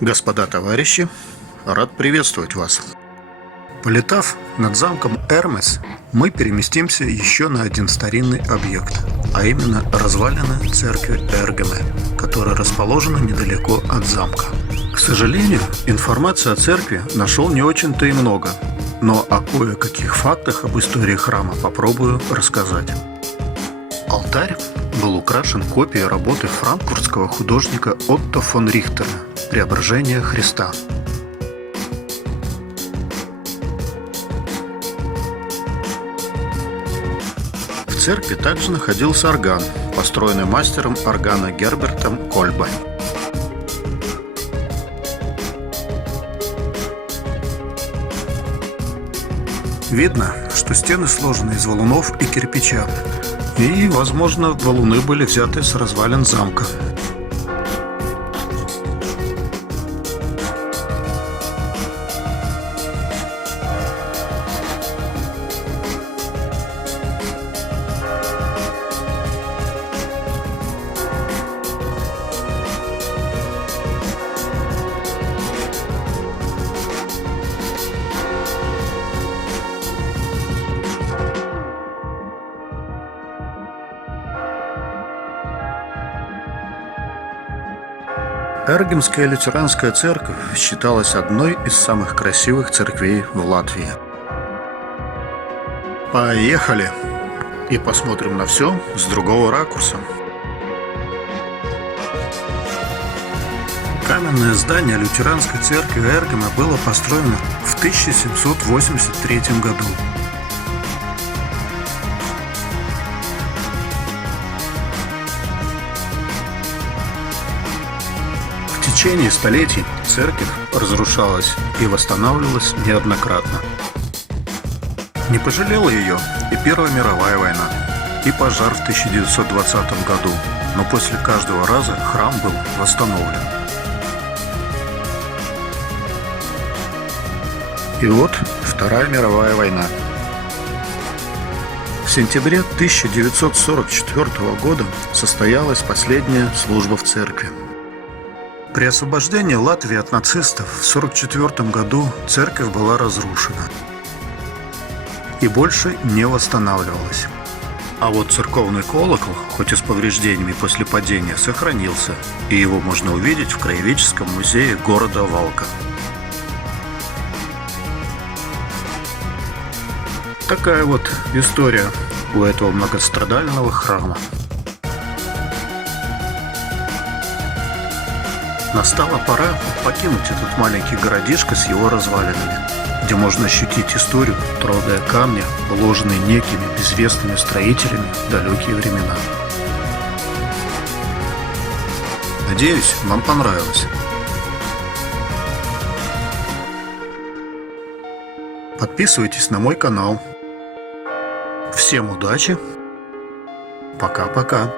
Господа товарищи, рад приветствовать вас. Полетав над замком Эрмес, мы переместимся еще на один старинный объект, а именно развалины церкви Эргеме, которая расположена недалеко от замка. К сожалению, информации о церкви нашел не очень-то и много, но о кое-каких фактах об истории храма попробую рассказать. Алтарь был украшен копией работы франкфуртского художника Отто фон Рихтера «Преображение Христа». В церкви также находился орган, построенный мастером органа Гербертом Кольбой. Видно, что стены сложены из валунов и кирпича, и, возможно, валуны были взяты с развалин замка. Эргемская лютеранская церковь считалась одной из самых красивых церквей в Латвии. Поехали! И посмотрим на все с другого ракурса. Каменное здание лютеранской церкви Эргема было построено в 1783 году. В течение столетий церковь разрушалась и восстанавливалась неоднократно. Не пожалела ее и Первая мировая война, и пожар в 1920 году, но после каждого раза храм был восстановлен. И вот Вторая мировая война. В сентябре 1944 года состоялась последняя служба в церкви. При освобождении Латвии от нацистов в 1944 году церковь была разрушена и больше не восстанавливалась. А вот церковный колокол, хоть и с повреждениями после падения, сохранился, и его можно увидеть в краеведческом музее города Валка. Такая вот история у этого многострадального храма. Настала пора покинуть этот маленький городишко с его развалинами, где можно ощутить историю, трогая камни, уложенные некими безвестными строителями в далекие времена. Надеюсь, вам понравилось. Подписывайтесь на мой канал. Всем удачи. Пока-пока.